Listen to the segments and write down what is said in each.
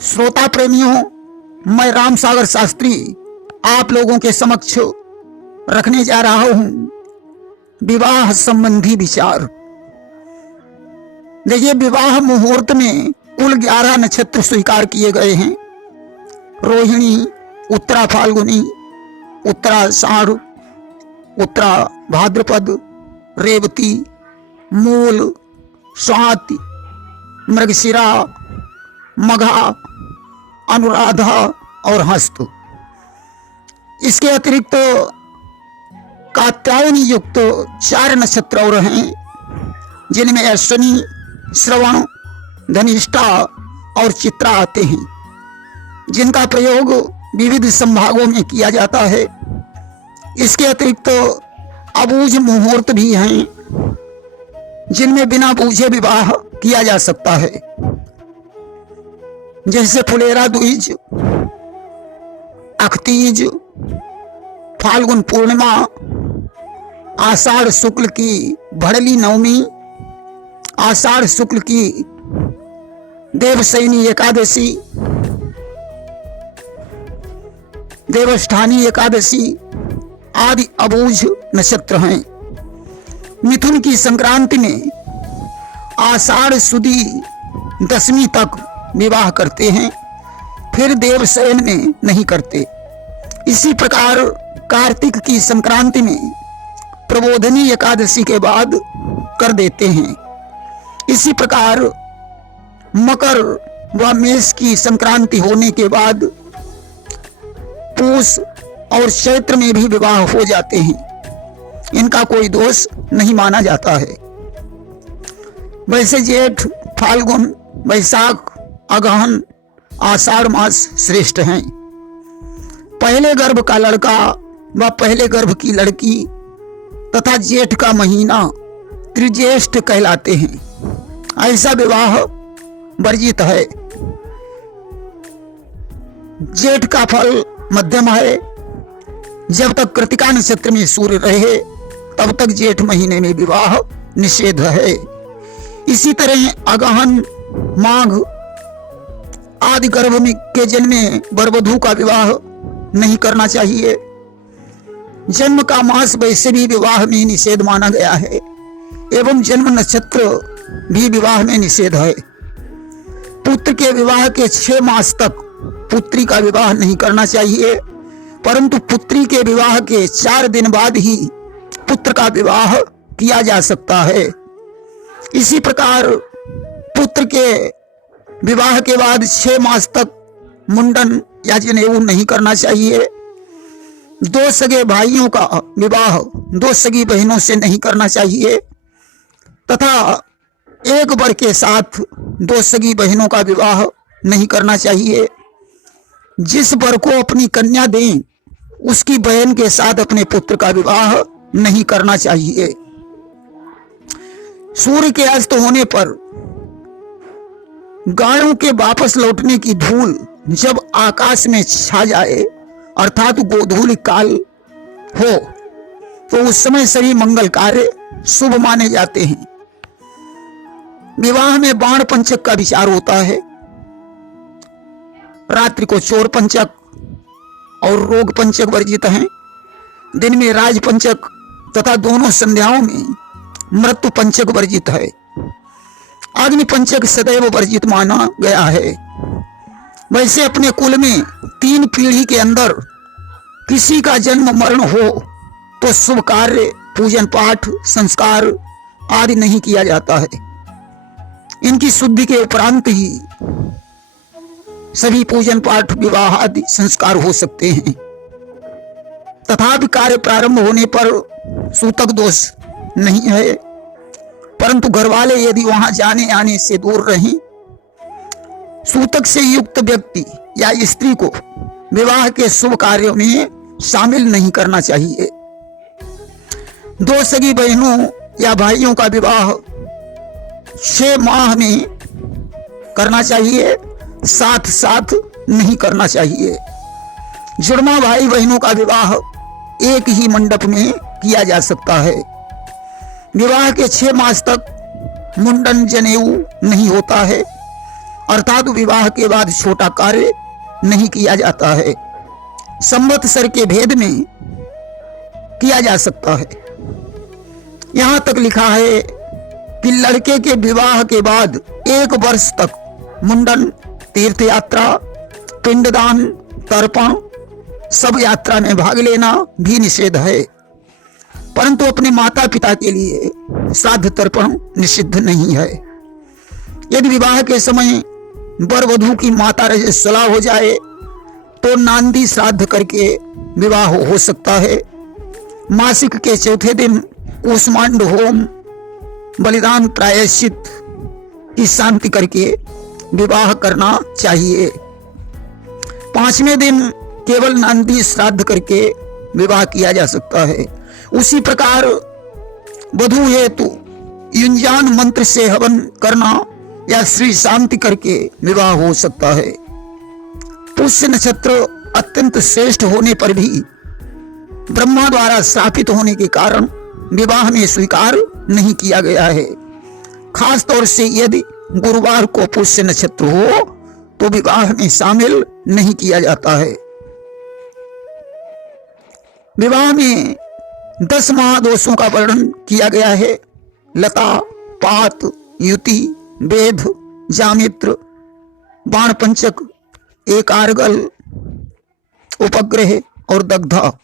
श्रोता प्रेमियों, मैं राम सागर शास्त्री आप लोगों के समक्ष रखने जा रहा हूं विवाह संबंधी विचार। देखिए, विवाह मुहूर्त में कुल 11 नक्षत्र स्वीकार किए गए हैं। रोहिणी, उत्तरा फाल्गुनी, उत्तराषाढ़, उत्तरा भाद्रपद, रेवती, मूल, स्वाति, मृगशिरा, मघा, अनुराधा और हस्त। इसके अतिरिक्त कात्यायनी युक्त 4 नक्षत्र और हैं, जिनमें अश्विनी, श्रवण, धनिष्ठा और चित्रा आते हैं, जिनका प्रयोग विविध संभागों में किया जाता है। इसके अतिरिक्त अबूझ मुहूर्त भी हैं, जिनमें बिना बूझे विवाह किया जा सकता है, जैसे फुलेरा द्विज, अखतीज, फाल्गुन पूर्णिमा, आषाढ़ शुक्ल की भड़ली नवमी, आषाढ़ शुक्ल की देवशयनी एकादशी, देवस्थानी एकादशी आदि अबूझ नक्षत्र हैं। मिथुन की संक्रांति में आषाढ़ सुदी दशमी तक विवाह करते हैं, फिर देवशयन में नहीं करते। इसी प्रकार कार्तिक की संक्रांति में प्रबोधनी एकादशी के बाद कर देते हैं। इसी प्रकार मकर व मेष की संक्रांति होने के बाद पूष और चैत्र में भी विवाह हो जाते हैं। इनका कोई दोष नहीं माना जाता है। वैसे जेठ, फाल्गुन, वैशाख, अगहन, आषाढ़ मास श्रेष्ठ हैं। पहले गर्भ का लड़का व पहले गर्भ की लड़की तथा जेठ का महीना त्रिज्येष्ठ कहलाते हैं। ऐसा विवाह वर्जित है। जेठ का फल मध्यम है। जब तक कृतिका नक्षत्र में सूर्य रहे तब तक जेठ महीने में विवाह निषेध है। इसी तरह अगहन, माघ आदि गर्भ में के जन्मे वरवधू का विवाह नहीं करना चाहिए। जन्म का मास वैसे भी विवाह में निषेध माना गया है, एवं जन्म नक्षत्र भी विवाह में निषेध है। पुत्र के विवाह के 6 मास तक पुत्री का विवाह नहीं करना चाहिए, परंतु पुत्री के विवाह के 4 दिन बाद ही पुत्र का विवाह किया जा सकता है। इसी प्रकार पुत्र के विवाह के बाद 6 मास तक मुंडन या जनेऊ नहीं करना चाहिए। 2 सगे भाइयों का विवाह 2 सगी बहनों से नहीं करना चाहिए, तथा एक वर के साथ 2 सगी बहनों का विवाह नहीं करना चाहिए। जिस वर को अपनी कन्या दें, उसकी बहन के साथ अपने पुत्र का विवाह नहीं करना चाहिए। सूर्य के अस्त होने पर गायों के वापस लौटने की धूल जब आकाश में छा जाए, अर्थात गोधूलि काल हो, तो उस समय सभी मंगल कार्य शुभ माने जाते हैं। विवाह में बाण पंचक का विचार होता है। रात्रि को चोर पंचक और रोग पंचक वर्जित हैं। दिन में राज पंचक तथा दोनों संध्याओं में मृत्यु पंचक वर्जित है। अग्नि पंचक सदैव वर्जित माना गया है। वैसे अपने कुल में 3 पीढ़ी के अंदर किसी का जन्म मरण हो तो शुभ कार्य, पूजन पाठ, संस्कार आदि नहीं किया जाता है। इनकी शुद्धि के उपरांत ही सभी पूजन पाठ, विवाह आदि संस्कार हो सकते हैं। तथापि कार्य प्रारंभ होने पर सूतक दोष नहीं है, परंतु घरवाले यदि वहां जाने आने से दूर रहें, सूतक से युक्त व्यक्ति या स्त्री को विवाह के शुभ कार्यों में शामिल नहीं करना चाहिए। 2 सगी बहनों या भाइयों का विवाह 6 माह में करना चाहिए, साथ साथ नहीं करना चाहिए। जुड़वा भाई बहनों का विवाह एक ही मंडप में किया जा सकता है। विवाह के 6 मास तक मुंडन, जनेऊ नहीं होता है। अर्थात विवाह के बाद छोटा कार्य नहीं किया जाता है, संवत्सर के भेद में किया जा सकता है। यहां तक लिखा है कि लड़के के विवाह के बाद 1 वर्ष तक मुंडन, तीर्थ यात्रा, पिंडदान, तर्पण सब यात्रा में भाग लेना भी निषेध है, परंतु अपने माता पिता के लिए श्राद्ध तर्पण निषिद्ध नहीं है। यदि विवाह के समय वर वधू की माता रजस्वला हो जाए तो नांदी श्राद्ध करके विवाह हो सकता है। मासिक के चौथे दिन कूष्मांड होम, बलिदान, प्रायश्चित की शांति करके विवाह करना चाहिए। 5वें दिन केवल नांदी श्राद्ध करके विवाह किया जा सकता है। उसी प्रकार वधू हेतु युंजान मंत्र से हवन करना या श्री शांति करके विवाह हो सकता है। पुष्य नक्षत्र अत्यंत श्रेष्ठ होने पर भी ब्रह्मा द्वारा श्रापित होने के कारण विवाह में स्वीकार नहीं किया गया है। खास तौर से यदि गुरुवार को पुष्य नक्षत्र हो तो विवाह में शामिल नहीं किया जाता है। विवाह में 10 महादोषों का वर्णन किया गया है। लता, पात, युति, वेद, जामित्र, बाणपंचक, एकारगल, उपग्रह और दग्धा।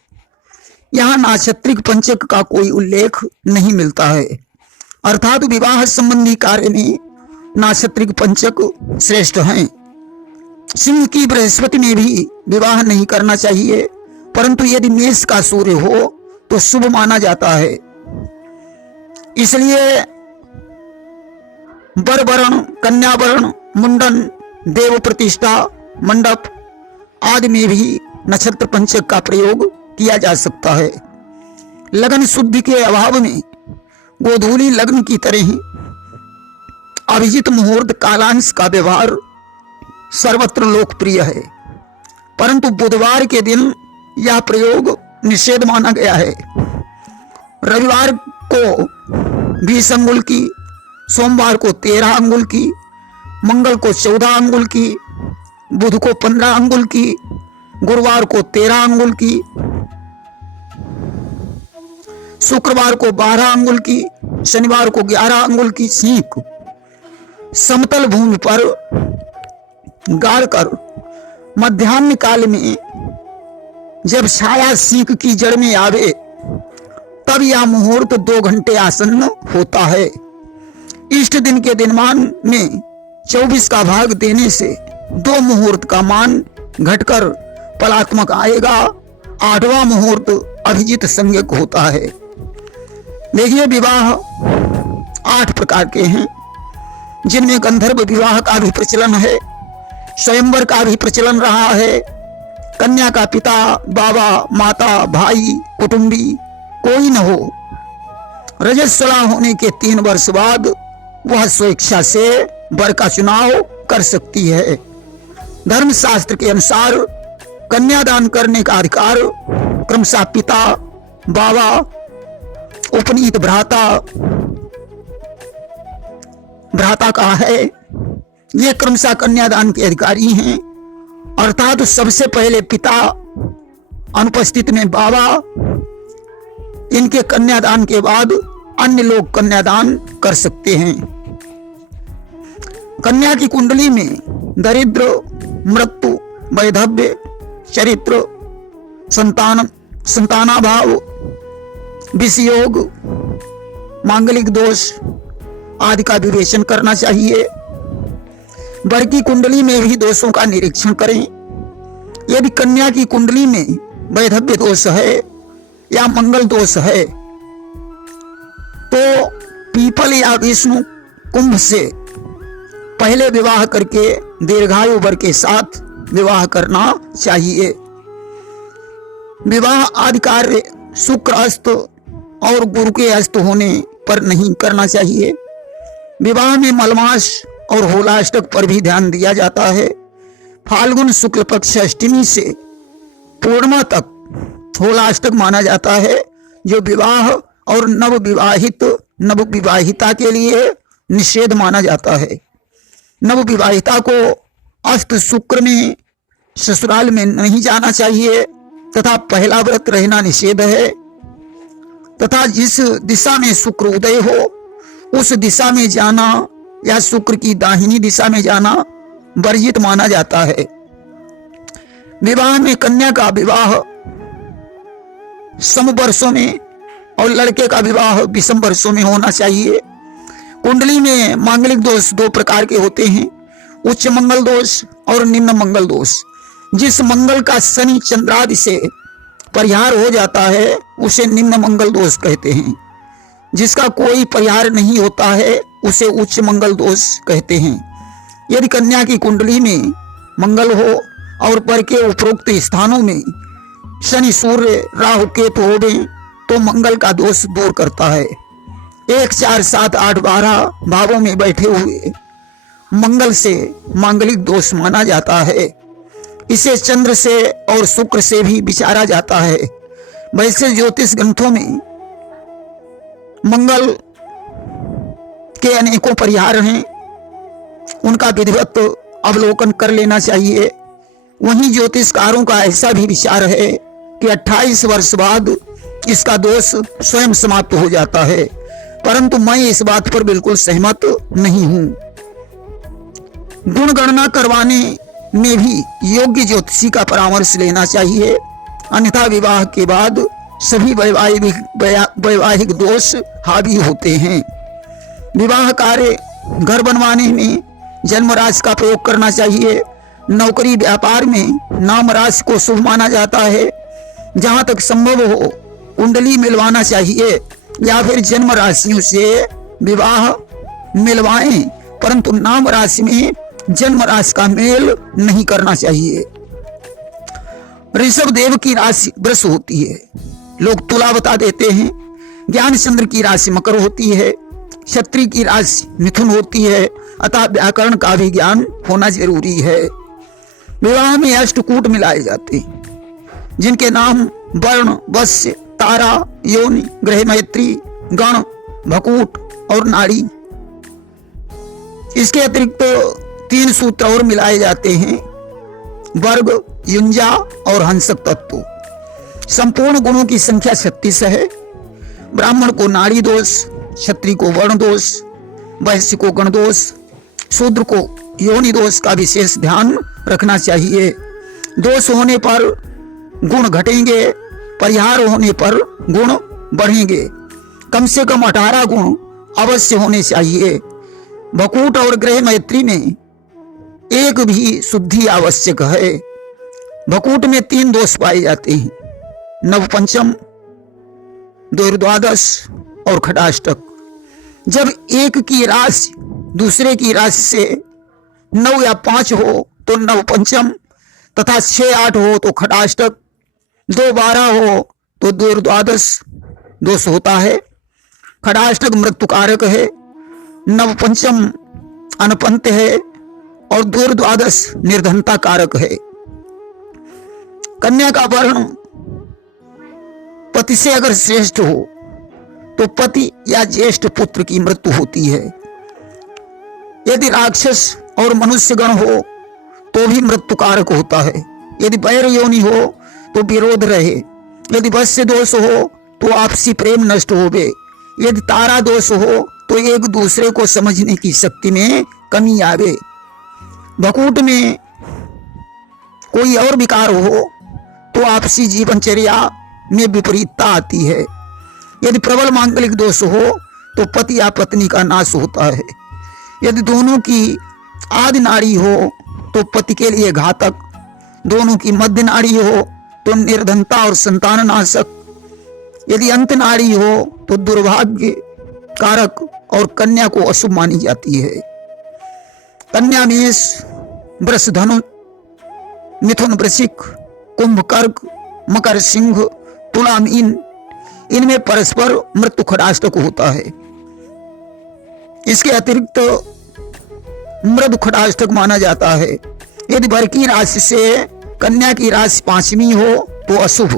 यहाँ नाक्षत्रिक पंचक का कोई उल्लेख नहीं मिलता है, अर्थात विवाह संबंधी कार्य में नाक्षत्रिक पंचक श्रेष्ठ हैं। सिंह की बृहस्पति में भी विवाह नहीं करना चाहिए, परंतु यदि मेष का सूर्य हो तो शुभ माना जाता है। इसलिए वर वरण, कन्या वरण, मुंडन, देव प्रतिष्ठा, मंडप आदि में भी नक्षत्र पंचक का प्रयोग किया जा सकता है। लगन शुद्धि के अभाव में गोधूली लग्न की तरह ही अभिजित मुहूर्त कालांश का व्यवहार सर्वत्र लोकप्रिय है, परंतु बुधवार के दिन यह प्रयोग निषेध माना गया है। रविवार को 20 अंगुल की, सोमवार को 13 अंगुल की, मंगल को 14 अंगुल की, बुध को 15 अंगुल की, गुरुवार को 13 अंगुल की, शुक्रवार को 12 अंगुल की, शनिवार को 11 अंगुल की सीख समतल भूमि पर गाड़कर मध्याह्न काल में जब छाया सीख की जड़ में आवे तब यह मुहूर्त 2 घंटे आसन्न होता है। इष्ट दिन के दिनमान में 24 का भाग देने से 2 मुहूर्त का मान घटकर फलात्मक आएगा। 8वां मुहूर्त अभिजित संज्ञक होता है। देखिए, विवाह 8 प्रकार के हैं, जिनमें गंधर्व विवाह का भी प्रचलन है, स्वयंवर का भी प्रचलन रहा है। कन्या का पिता, बाबा, माता, भाई, कुटुंबी कोई न हो, रजस्वला होने के 3 वर्ष बाद वह स्वेच्छा से वर का चुनाव कर सकती है। धर्मशास्त्र के अनुसार कन्यादान करने का अधिकार क्रमशः पिता, बाबा, उपनीत भ्राता का है। ये क्रमशः कन्यादान के अधिकारी हैं, अर्थात सबसे पहले पिता, अनुपस्थित में बाबा, इनके कन्यादान के बाद अन्य लोग कन्यादान कर सकते हैं। कन्या की कुंडली में दरिद्र, मृत्यु, वैधव्य, चरित्र, संतानाभाव, विषयोग, मांगलिक दोष आदि का विवेचन करना चाहिए। वर की कुंडली में भी दोषों का निरीक्षण करें। यदि कन्या की कुंडली में वैधव्य दोष है या मंगल दोष है तो पीपल या विष्णु कुंभ से पहले विवाह करके दीर्घायु वर के साथ विवाह करना चाहिए। विवाह आदि कार्य शुक्र अस्त और गुरु के अस्त होने पर नहीं करना चाहिए। विवाह में मलमास और होलाष्टक पर भी ध्यान दिया जाता है। फाल्गुन शुक्ल पक्ष अष्टमी से पूर्णिमा तक होलाष्टक माना जाता है, जो विवाह और नवविवाहिता के लिए निषेध माना जाता है। नव विवाहिता को अस्त शुक्र में ससुराल में नहीं जाना चाहिए तथा पहला व्रत रहना निषेध है तथा जिस दिशा में शुक्र उदय हो उस दिशा में जाना या शुक्र की दाहिनी दिशा में जाना वर्जित माना जाता है। विवाह में कन्या का विवाह सम वर्षों में और लड़के का विवाह विषम वर्षों में होना चाहिए। कुंडली में मांगलिक दोष दो प्रकार के होते हैं, उच्च मंगल दोष और निम्न मंगल दोष। जिस मंगल का शनि चंद्रादि से परिहार हो जाता है उसे निम्न मंगल दोष कहते हैं। जिसका कोई परिहार नहीं होता है उसे उच्च मंगल दोष कहते हैं। यदि कन्या की कुंडली में मंगल हो और पर के उपरोक्त स्थानों में शनि सूर्य राहु केतु होवे तो मंगल का दोष दूर करता है। 1 4 7 8 12 भावों में बैठे हुए मंगल से मांगलिक दोष माना जाता है। इसे चंद्र से और शुक्र से भी विचारा जाता है। वैसे ज्योतिष ग्रंथों में मंगल के अनेकों परिहार हैं, उनका विधिवत अवलोकन कर लेना चाहिए। वहीं ज्योतिषकारों का ऐसा भी विचार है कि 28 वर्ष बाद इसका दोष स्वयं समाप्त हो जाता है, परंतु मैं इस बात पर बिल्कुल सहमत नहीं हूं। गुण गणना करवाने में भी योग्य ज्योतिषी का परामर्श लेना चाहिए, अन्यथा विवाह के बाद सभी वैवाहिक दोष हावी होते हैं। विवाह कार्य घर बनवाने में जन्म राशि का प्रयोग करना चाहिए। नौकरी व्यापार में नाम राशि को शुभ माना जाता है। जहां तक संभव हो कुंडली मिलवाना चाहिए या फिर जन्म राशियों से विवाह मिलवाएं, परंतु नाम राशि में जन्म राशि का मेल नहीं करना चाहिए। ऋषभ देव की राशि वृष होती है, लोग तुला बता देते हैं। ज्ञान चंद्र की राशि मकर होती है। क्षत्रिय की राशि मिथुन होती है, अतः व्याकरण का भी ज्ञान होना जरूरी है। विवाह में अष्टकूट मिलाए जाते हैं, जिनके नाम वर्ण, वश्य, तारा, योनि, ग्रह मैत्री, गण, भकूट और नाड़ी। इसके अतिरिक्त 3 सूत्र और मिलाए जाते हैं, वर्ग, युंजा और हंसक तत्व। संपूर्ण गुणों की संख्या 36 है। ब्राह्मण को नाड़ी दोष, क्षत्रिय को वर्ण दोष, वैश्य को गण दोष, शूद्र को योनि दोष का विशेष ध्यान रखना चाहिए। दोष होने पर गुण घटेंगे, परिहार होने पर गुण बढ़ेंगे। कम से कम 18 गुण अवश्य होने चाहिए। भकूट और ग्रह मैत्री में एक भी शुद्धि आवश्यक है। भकूट में 3 दोष पाए जाते हैं, नवपंचम, द्वादश और खटाष्टक। जब एक की राशि दूसरे की राशि से 9 या 5 हो तो नवपंचम तथा 6 8 हो तो खटाष्टक, 2 12 हो तो द्वादश दोष होता है। खटाष्टक मृत्युकारक है, नवपंचम अनपंत है और द्वादश निर्धनता कारक है। कन्या का वर्ण पति से अगर श्रेष्ठ हो तो पति या ज्येष्ठ पुत्र की मृत्यु होती है। यदि राक्षस और मनुष्य गण हो तो भी मृत्यु कारक होता है। यदि बैर योनि हो तो विरोध रहे। यदि वश्य दोष हो तो आपसी प्रेम नष्ट होवे। यदि तारा दोष हो तो एक दूसरे को समझने की शक्ति में कमी आवे। भकूट में कोई और विकार हो तो आपसी जीवनचर्या में विपरीतता आती है। यदि प्रबल मांगलिक दोष हो तो पति या पत्नी का नाश होता है। यदि दोनों की आदि नाड़ी हो तो पति के लिए घातक, दोनों की मध्य नाड़ी हो तो निर्धनता और संतान नाशक, यदि अंत नाड़ी हो तो दुर्भाग्य कारक और कन्या को अशुभ मानी जाती है। कन्या मेष, वृष धनु, मिथुन वृश्चिक, कुंभ कर्क, मकर सिंह, तुला मीन, इनमें परस्पर मृत्यु खटाष्टक होता है। इसके अतिरिक्त मृदु खटाष्टक माना जाता है। यदि वर की राशि से कन्या की राशि 5वीं हो तो अशुभ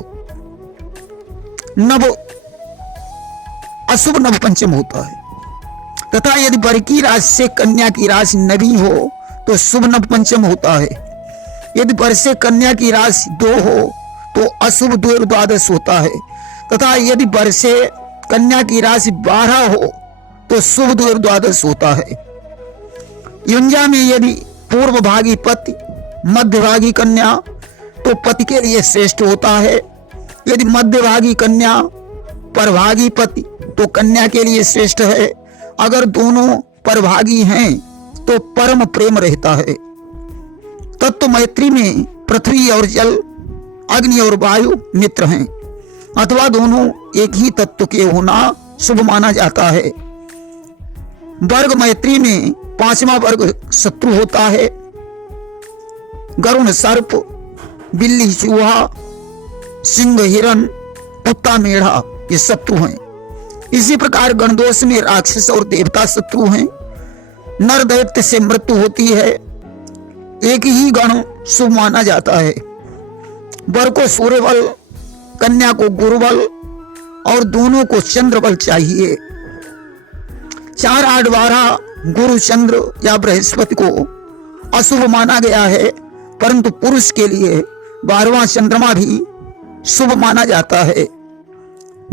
नव पंचम होता है। तथा यदि वर की राशि से कन्या की राशि नवी हो तो शुभ नव पंचम होता है। यदि वर से कन्या की राशि 2 हो तो अशुभ द्वादश होता है तथा यदि वर से कन्या की राशि 12 हो तो शुभ द्वादश होता है। युंजा में यदि पूर्व भागी पति मध्य भागी कन्या तो पति के लिए श्रेष्ठ होता है। यदि मध्य भागी कन्या परभागी पति तो कन्या के लिए श्रेष्ठ है। अगर दोनों परभागी हैं तो परम प्रेम रहता है। तत्व मैत्री में पृथ्वी और जल, अग्नि और वायु मित्र हैं अथवा दोनों एक ही तत्व के होना शुभ माना जाता है। वर्ग मैत्री में 5वां वर्ग शत्रु होता है। गरुण सर्प, बिल्ली चूहा, सिंह हिरण, कुत्ता मेढ़ा ये शत्रु हैं। इसी प्रकार गणदोष में राक्षस और देवता शत्रु हैं। नर दैत्य से मृत्यु होती है। एक ही गण शुभ माना जाता है। वर को सूर्य बल, कन्या को गुरु बल और दोनों को चंद्र बल चाहिए। 4, 8, 12 गुरु, चंद्र या बृहस्पति को अशुभ माना गया है, परंतु पुरुष के लिए 12वां चंद्रमा भी शुभ माना जाता है।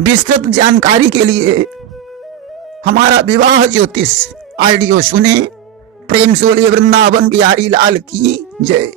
विस्तृत जानकारी के लिए हमारा विवाह ज्योतिष ऑडियो सुने। प्रेम से बोलिए वृंदावन बिहारी लाल की जय।